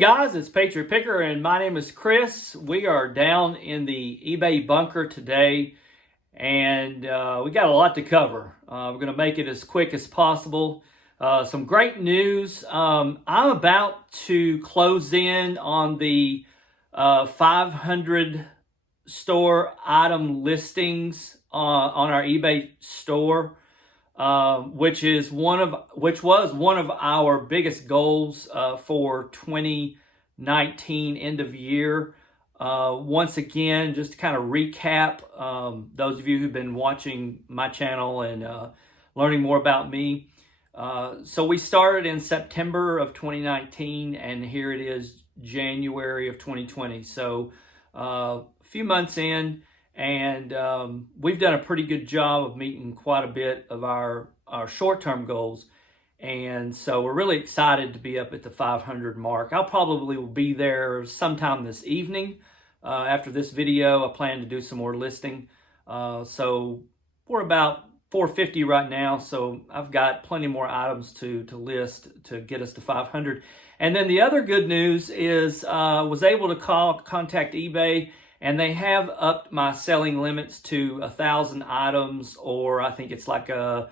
guys, it's Patriot Picker and my name is Chris. We are down in the eBay bunker today and we got a lot to cover. We're going to make it as quick as possible. Some great news. I'm about to close in on the 500 store item listings on our eBay store. Which was one of our biggest goals for 2019 end of year. Once again, just to kind of recap, those of you who've been watching my channel and learning more about me. So we started in September of 2019 and here it is January of 2020. So a few months in. And we've done a pretty good job of meeting quite a bit of our short-term goals. And so we're really excited to be up at the 500 mark. I'll probably will be there sometime this evening. After this video, I plan to do some more listing. So we're about 450 right now. So I've got plenty more items to list to get us to 500. And then the other good news is was able to contact eBay. And they have upped my selling limits to 1,000 items, or I think it's like a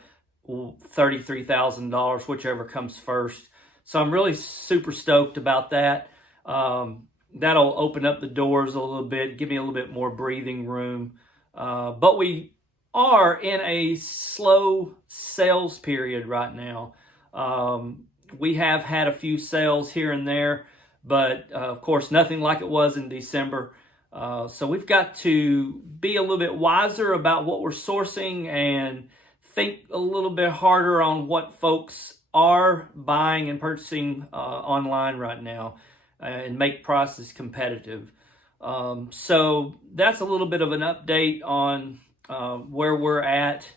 $33,000, whichever comes first. So I'm really super stoked about that. That'll open up the doors a little bit, give me a little bit more breathing room. But we are in a slow sales period right now. We have had a few sales here and there, but of course nothing like it was in December. So we've got to be a little bit wiser about what we're sourcing and think a little bit harder on what folks are buying and purchasing online right now and make prices competitive. So that's a little bit of an update on where we're at.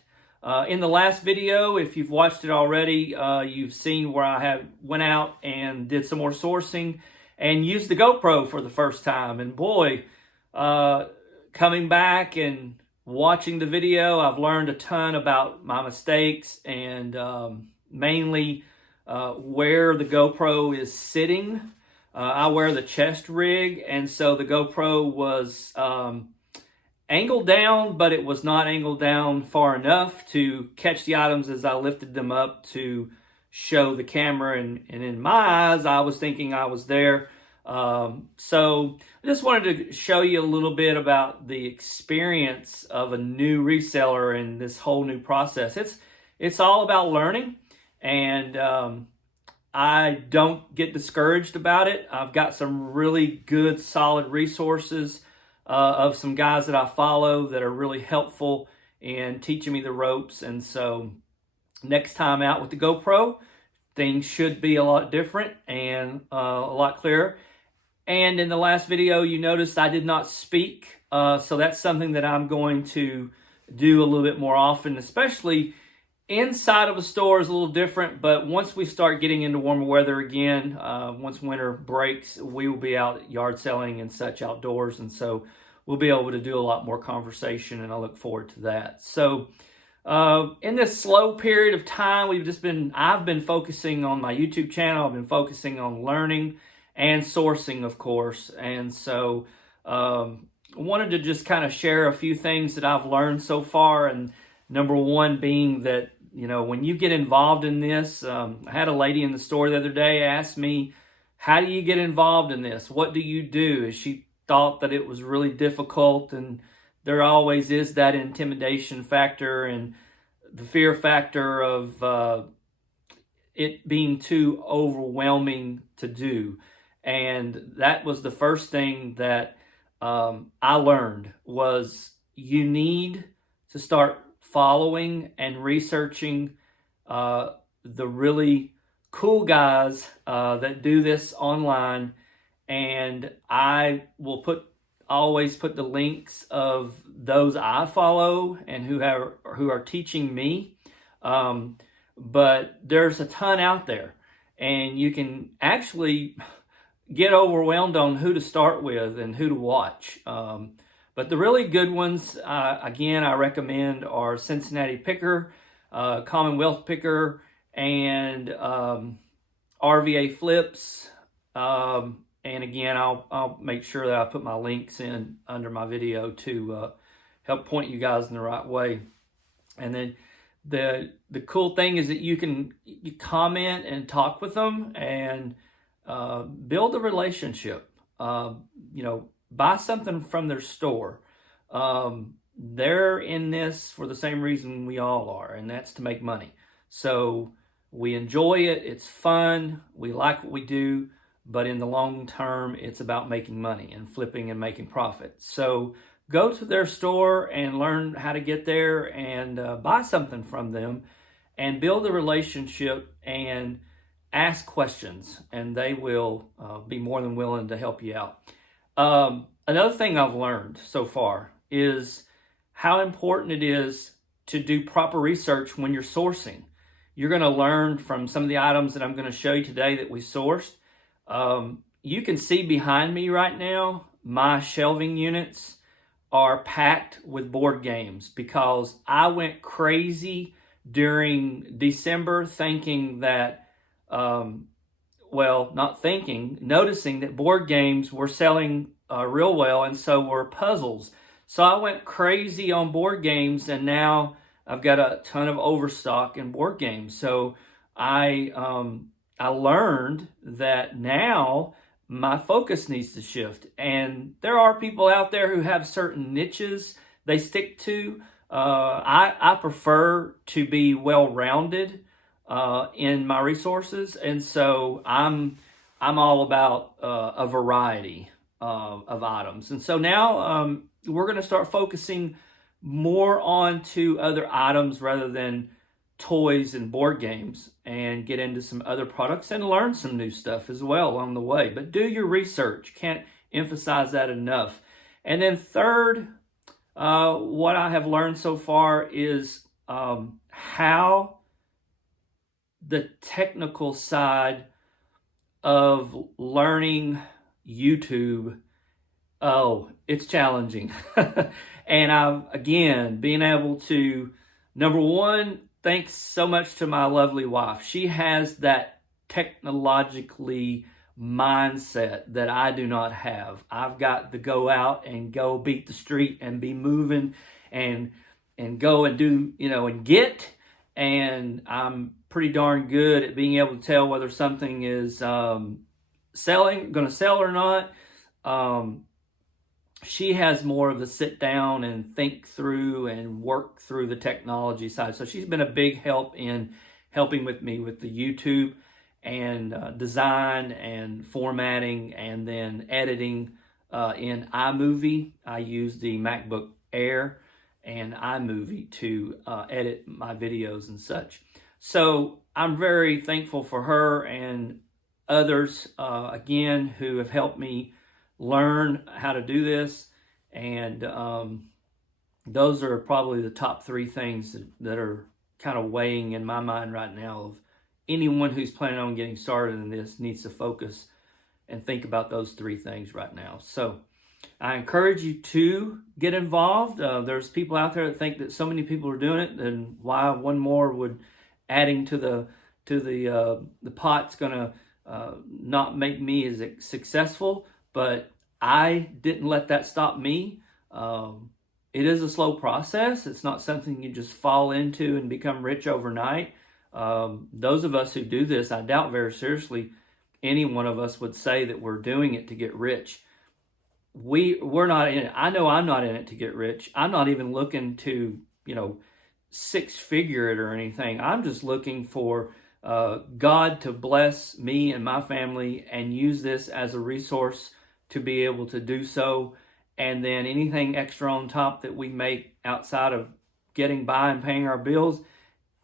In the last video, if you've watched it already, you've seen where I went out and did some more sourcing and used the GoPro for the first time. And boy, coming back and watching the video, I've learned a ton about my mistakes and mainly where the GoPro is sitting. I wear the chest rig, and so the GoPro was angled down, but it was not angled down far enough to catch the items as I lifted them up to show the camera. And in my eyes, I was thinking I was there. So I just wanted to show you a little bit about the experience of a new reseller and this whole new process. It's all about learning, and I don't get discouraged about it. I've got some really good, solid resources of some guys that I follow that are really helpful in teaching me the ropes. And so next time out with the GoPro, things should be a lot different and a lot clearer. And in the last video, you noticed I did not speak. So that's something that I'm going to do a little bit more often, especially inside of a store is a little different. But once we start getting into warmer weather again, once winter breaks, we will be out yard selling and such outdoors. And so we'll be able to do a lot more conversation, and I look forward to that. So in this slow period of time, I've been focusing on my YouTube channel. I've been focusing on learning and sourcing, of course. And so I wanted to just kind of share a few things that I've learned so far. And number one being that, you know, when you get involved in this, I had a lady in the store the other day ask me, how do you get involved in this? What do you do? She thought that it was really difficult, and there always is that intimidation factor and the fear factor of it being too overwhelming to do. And that was the first thing that I learned was you need to start following and researching the really cool guys that do this online. And I will always put the links of those I follow and who are teaching me. But there's a ton out there, and you can actually get overwhelmed on who to start with and who to watch. But the really good ones, again, I recommend are Cincinnati Picker, Commonwealth Picker, and RVA Flips. And again, I'll make sure that I put my links in under my video to help point you guys in the right way. And then the cool thing is that you comment and talk with them and build a relationship. Buy something from their store. They're in this for the same reason we all are, and that's to make money. So we enjoy it. It's fun. We like what we do. But in the long term, it's about making money and flipping and making profit. So go to their store and learn how to get there and buy something from them and build a relationship and ask questions, and they will be more than willing to help you out. Another thing I've learned so far is how important it is to do proper research when you're sourcing. You're going to learn from some of the items that I'm going to show you today that we sourced. You can see behind me right now, my shelving units are packed with board games because I went crazy during December thinking that, noticing that board games were selling real well, and so were puzzles. So I went crazy on board games, and now I've got a ton of overstock in board games. So I learned that now my focus needs to shift. And there are people out there who have certain niches they stick to. I prefer to be well-rounded in my resources, and so I'm all about a variety of items. And so now we're going to start focusing more onto other items rather than toys and board games, and get into some other products and learn some new stuff as well along the way. But do your research. Can't emphasize that enough. And then third, what I have learned so far is how the technical side of learning YouTube, it's challenging. And I've, being able to, number one, thanks so much to my lovely wife. She has that technologically mindset that I do not have. I've got to go out and go beat the street and be moving and go and do, and get. And I'm pretty darn good at being able to tell whether something is going to sell or not. She has more of the sit down and think through and work through the technology side. So she's been a big help in helping with me with the YouTube and design and formatting and then editing in iMovie. I use the MacBook Air and iMovie to edit my videos and such. So I'm very thankful for her and others, who have helped me learn how to do this. And those are probably the top three things that are kind of weighing in my mind right now. Of anyone who's planning on getting started in this needs to focus and think about those three things right now. So I encourage you to get involved. There's people out there that think that so many people are doing it, and why one more would adding to the pot's gonna not make me as successful. But I didn't let that stop me. It is a slow process. It's not something you just fall into and become rich overnight. Those of us who do this, I doubt very seriously any one of us would say that we're doing it to get rich. We're not in it. I know I'm not in it to get rich. I'm not even looking to, six-figure it or anything. I'm just looking for God to bless me and my family and use this as a resource to be able to do so. And then anything extra on top that we make outside of getting by and paying our bills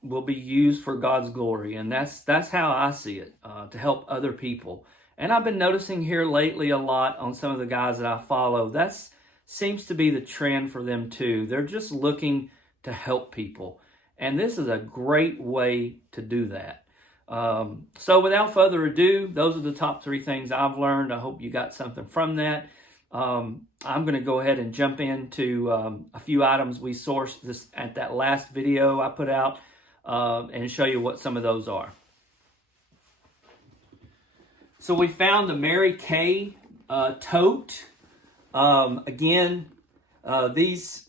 will be used for God's glory. And that's how I see it, to help other people. And I've been noticing here lately a lot on some of the guys that I follow, that seems to be the trend for them too. They're just looking to help people. And this is a great way to do that. So without further ado, those are the top three things I've learned. I hope you got something from that. I'm going to go ahead and jump into a few items we sourced at that last video I put out and show you what some of those are. So we found the Mary Kay tote. Again, these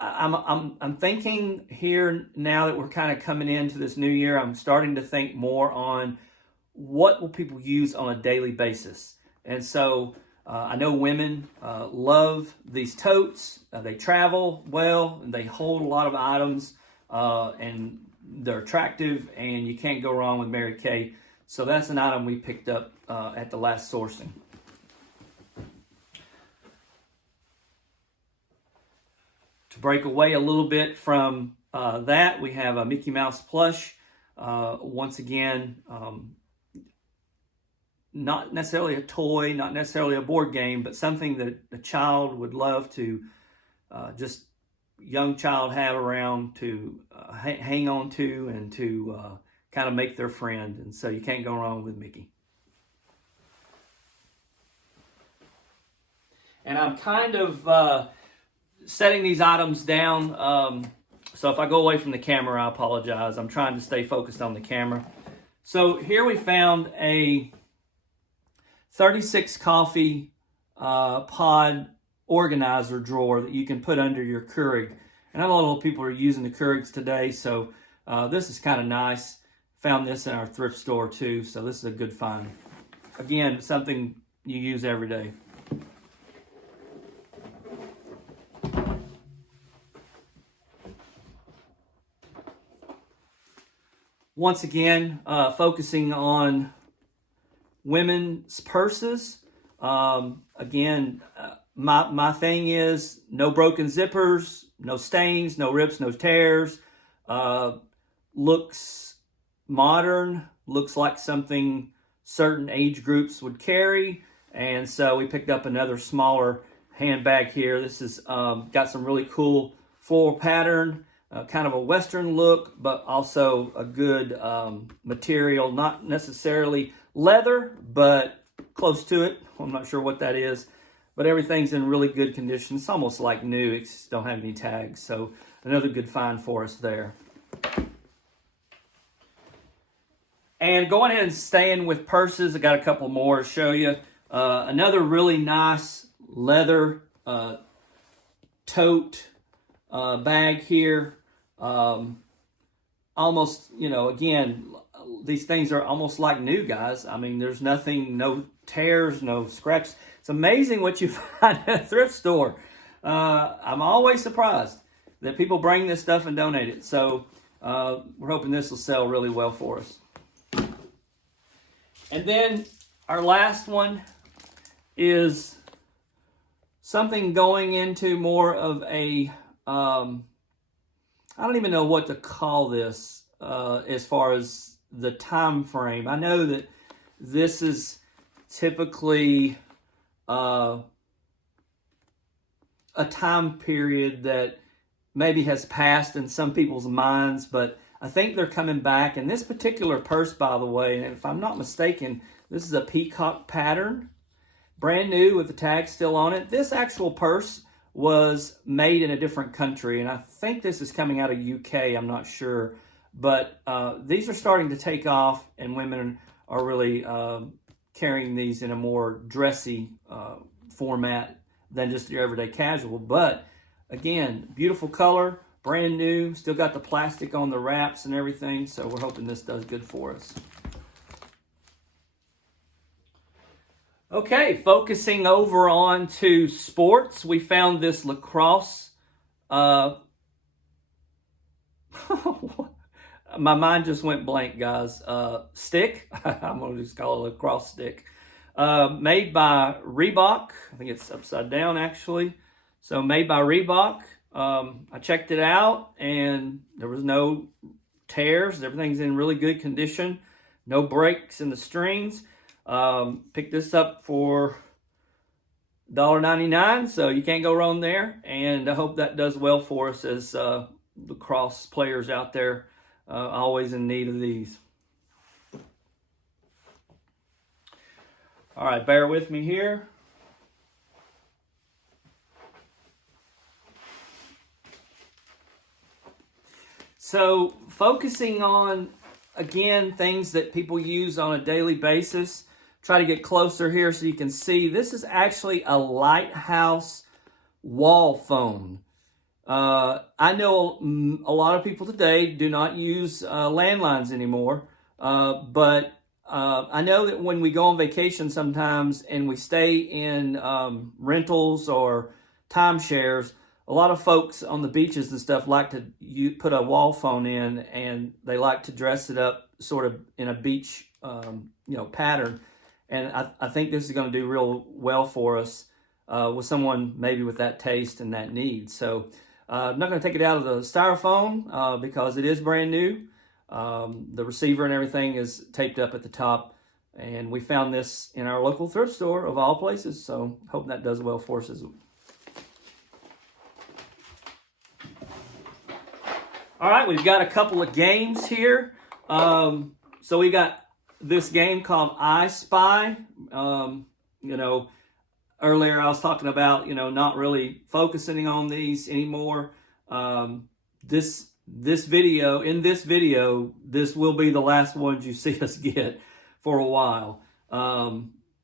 I'm thinking here now that we're kind of coming into this new year. I'm starting to think more on what will people use on a daily basis, and so I know women love these totes. They travel well, and they hold a lot of items, and they're attractive, and you can't go wrong with Mary Kay. So that's an item we picked up at the last sourcing. To break away a little bit from that, we have a Mickey Mouse plush. Once again, not necessarily a toy, not necessarily a board game, but something that a child would love to just young child have around to hang on to and to kind of make their friend. And so you can't go wrong with Mickey. And I'm kind of setting these items down. So if I go away from the camera, I apologize. I'm trying to stay focused on the camera. So here we found a 36 coffee pod organizer drawer that you can put under your Keurig. And I know a lot of people are using the Keurigs today, so this is kind of nice. Found this in our thrift store too, so this is a good find. Again, something you use every day. Once again, focusing on women's purses. Again, my thing is no broken zippers, no stains, no rips, no tears. Looks modern, looks like something certain age groups would carry. And so we picked up another smaller handbag here. This is got some really cool floral pattern, kind of a Western look, but also a good material, not necessarily leather, but close to it. I'm not sure what that is, but everything's in really good condition. It's almost like new. It just don't have any tags. So another good find for us there. And going ahead and staying with purses, I got a couple more to show you. Another really nice leather tote bag here. Almost, again, these things are almost like new, guys. I mean, there's nothing, no tears, no scratches. It's amazing what you find at a thrift store. I'm always surprised that people bring this stuff and donate it. So we're hoping this will sell really well for us. And then our last one is something going into more of a, I don't even know what to call this as far as the time frame. I know that this is typically a time period that maybe has passed in some people's minds, but I think they're coming back. And this particular purse, by the way, and if I'm not mistaken, this is a peacock pattern, brand new with the tag still on it. This actual purse was made in a different country, and I think this is coming out of UK, I'm not sure. But these are starting to take off, and women are really carrying these in a more dressy format than just your everyday casual. But again, beautiful color, brand new, still got the plastic on the wraps and everything, so we're hoping this does good for us. Okay, focusing over on to sports, we found this lacrosse. My mind just went blank, guys. Stick, I'm going to just call it a lacrosse stick. Made by Reebok. I think it's upside down, actually. So made by Reebok. I checked it out, and there was no tears. Everything's in really good condition. No breaks in the strings. Picked this up for $1.99, so you can't go wrong there. And I hope that does well for us as lacrosse players out there, always in need of these. All right, bear with me here. So focusing on, again, things that people use on a daily basis, try to get closer here so you can see. This is actually a lighthouse wall phone. I know a lot of people today do not use landlines anymore, but I know that when we go on vacation sometimes and we stay in rentals or timeshares, a lot of folks on the beaches and stuff like to put a wall phone in, and they like to dress it up sort of in a beach pattern. And I think this is going to do real well for us with someone maybe with that taste and that need. So I'm not going to take it out of the styrofoam because it is brand new. The receiver and everything is taped up at the top. And we found this in our local thrift store of all places. So hope that does well for us as well. All right, we've got a couple of games here. So we got this game called I Spy. Earlier I was talking about, not really focusing on these anymore. This video, this will be the last ones you see us get for a while.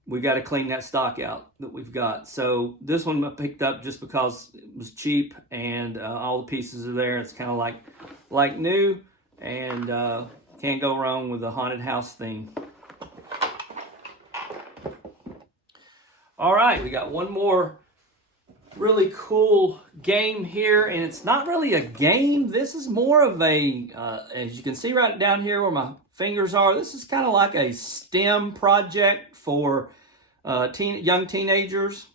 We got to clean that stock out that we've got. So this one I picked up just because it was cheap and all the pieces are there. It's kind of like new, and can't go wrong with a haunted house theme. All right, we got one more really cool game here, and it's not really a game. This is more of a, as you can see right down here where my fingers are, this is kind of like a STEM project for young teenagers.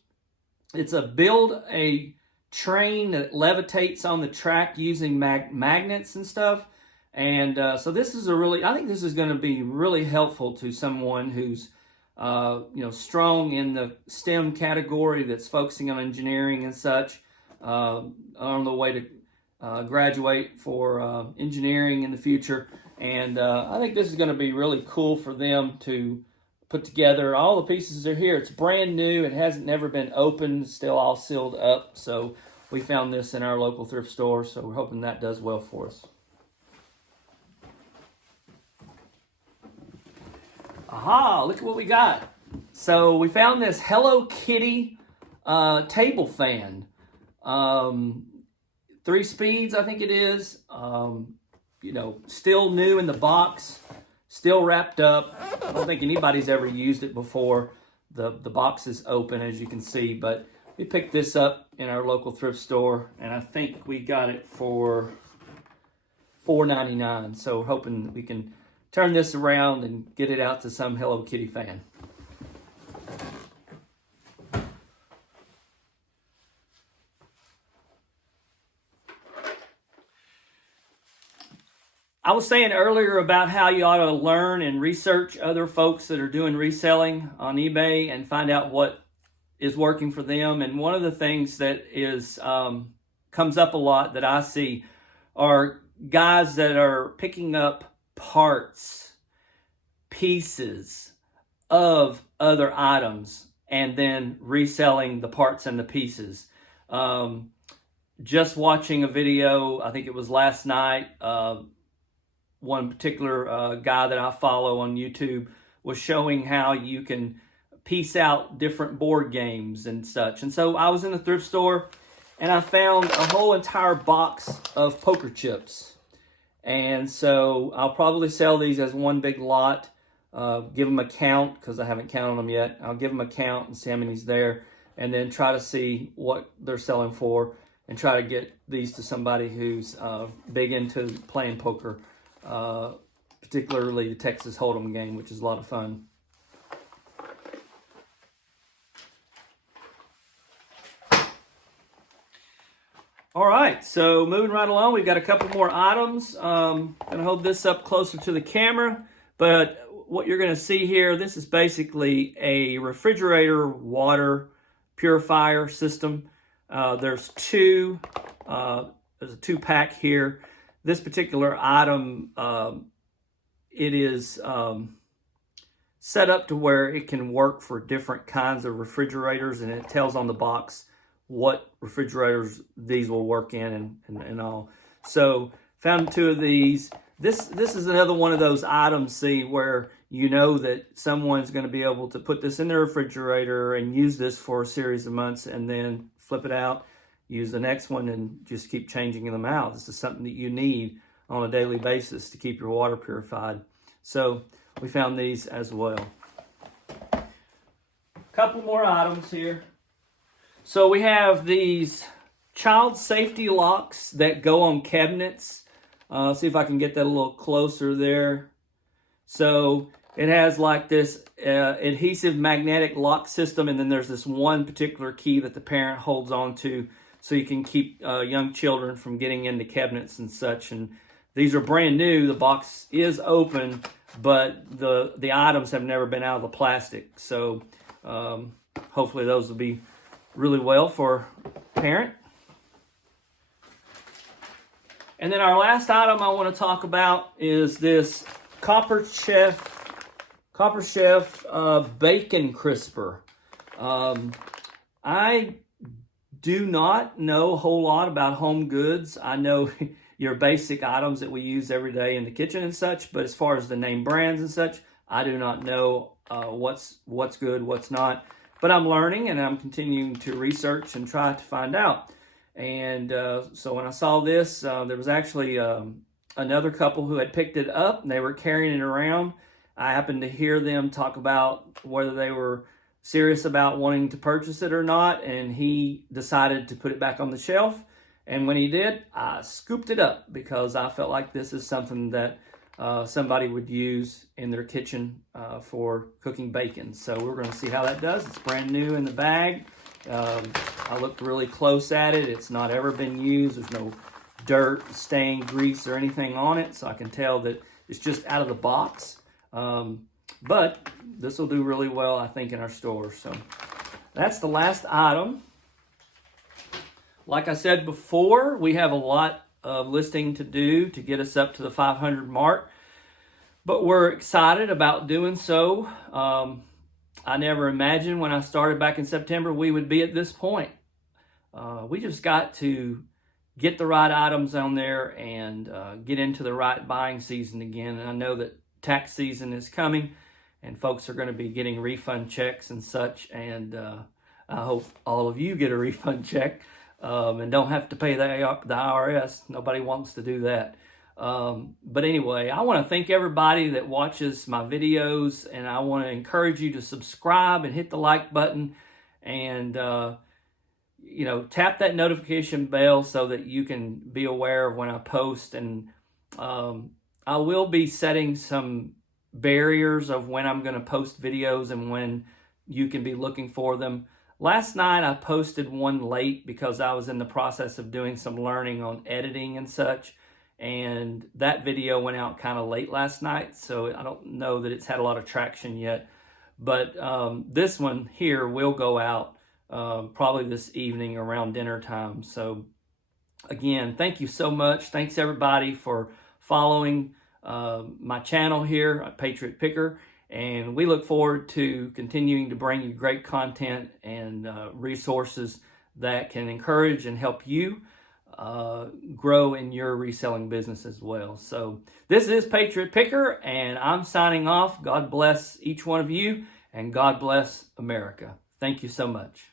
It's a build a train that levitates on the track using magnets and stuff. And so this is I think this is going to be really helpful to someone who's strong in the STEM category, that's focusing on engineering and such, on the way to graduate for engineering in the future. And I think this is going to be really cool for them to put together. All the pieces are here. It's brand new. It hasn't never been opened, still all sealed up. So we found this in our local thrift store, so we're hoping that does well for us. Aha, look at what we got. So we found this Hello Kitty table fan. 3 speeds, I think it is. Still new in the box, still wrapped up. I don't think anybody's ever used it before. The box is open, as you can see, but we picked this up in our local thrift store, and I think we got it for $4.99. So we're hoping we can turn this around and get it out to some Hello Kitty fan. I was saying earlier about how you ought to learn and research other folks that are doing reselling on eBay and find out what is working for them. And one of the things that is comes up a lot that I see are guys that are picking up parts, pieces of other items, and then reselling the parts and the pieces. Just watching a video, I think it was last night, one particular guy that I follow on YouTube was showing how you can piece out different board games and such. And so I was in the thrift store and I found a whole entire box of poker chips. And so I'll probably sell these as one big lot, give them a count because I haven't counted them yet. I'll give them a count and see how many's there, and then try to see what they're selling for and try to get these to somebody who's big into playing poker. Particularly the Texas Hold'em game, which is a lot of fun. All right, so moving right along, we've got a couple more items. I'm going to hold this up closer to the camera, but what you're going to see here, this is basically a refrigerator water purifier system. There's a 2-pack here. This particular item, it is set up to where it can work for different kinds of refrigerators, and it tells on the box what refrigerators these will work in and all. So found 2 of these. This is another one of those items, see, where you know that someone's going to be able to put this in their refrigerator and use this for a series of months and then flip it out, use the next one, and just keep changing them out. This is something that you need on a daily basis to keep your water purified. So we found these as well. A couple more items here. So we have these child safety locks that go on cabinets. See if I can get that a little closer there. So it has like this adhesive magnetic lock system, and then there's this one particular key that the parent holds on to so you can keep young children from getting into cabinets and such. And these are brand new. The box is open, but the items have never been out of the plastic. So hopefully those will be really well for parent. And then our last item I want to talk about is this Copper Chef bacon crisper. I do not know a whole lot about home goods. I know your basic items that we use every day in the kitchen and such, but as far as the name brands and such, I do not know what's good, what's not. But I'm learning, and I'm continuing to research and try to find out. And so when I saw this, there was actually another couple who had picked it up, and they were carrying it around. I happened to hear them talk about whether they were serious about wanting to purchase it or not, and he decided to put it back on the shelf. And when he did, I scooped it up because I felt like this is something that somebody would use in their kitchen for cooking bacon. So we're going to see how that does. It's brand new in the bag. I looked really close at it. It's not ever been used. There's no dirt, stain, grease, or anything on it, so I can tell that it's just out of the box. But this will do really well, I think, in our store. So that's the last item. Like I said before, we have a lot of listing to do to get us up to the 500 mark, but we're excited about doing so. I never imagined when I started back in September we would be at this point. We just got to get the right items on there and get into the right buying season again. And I know that tax season is coming and folks are going to be getting refund checks and such. And I hope all of you get a refund check and don't have to pay the IRS. Nobody wants to do that. But anyway, I want to thank everybody that watches my videos, and I want to encourage you to subscribe and hit the like button and tap that notification bell so that you can be aware of when I post. And I will be setting some barriers of when I'm going to post videos and when you can be looking for them. Last night I posted one late because I was in the process of doing some learning on editing and such, and that video went out kind of late last night, so I don't know that it's had a lot of traction yet. But this one here will go out probably this evening around dinner time. So again, thank you so much. Thanks everybody for following my channel here at Patriot Picker, and we look forward to continuing to bring you great content and resources that can encourage and help you grow in your reselling business as well. So this is Patriot Picker, and I'm signing off. God bless each one of you, and God bless America. Thank you so much.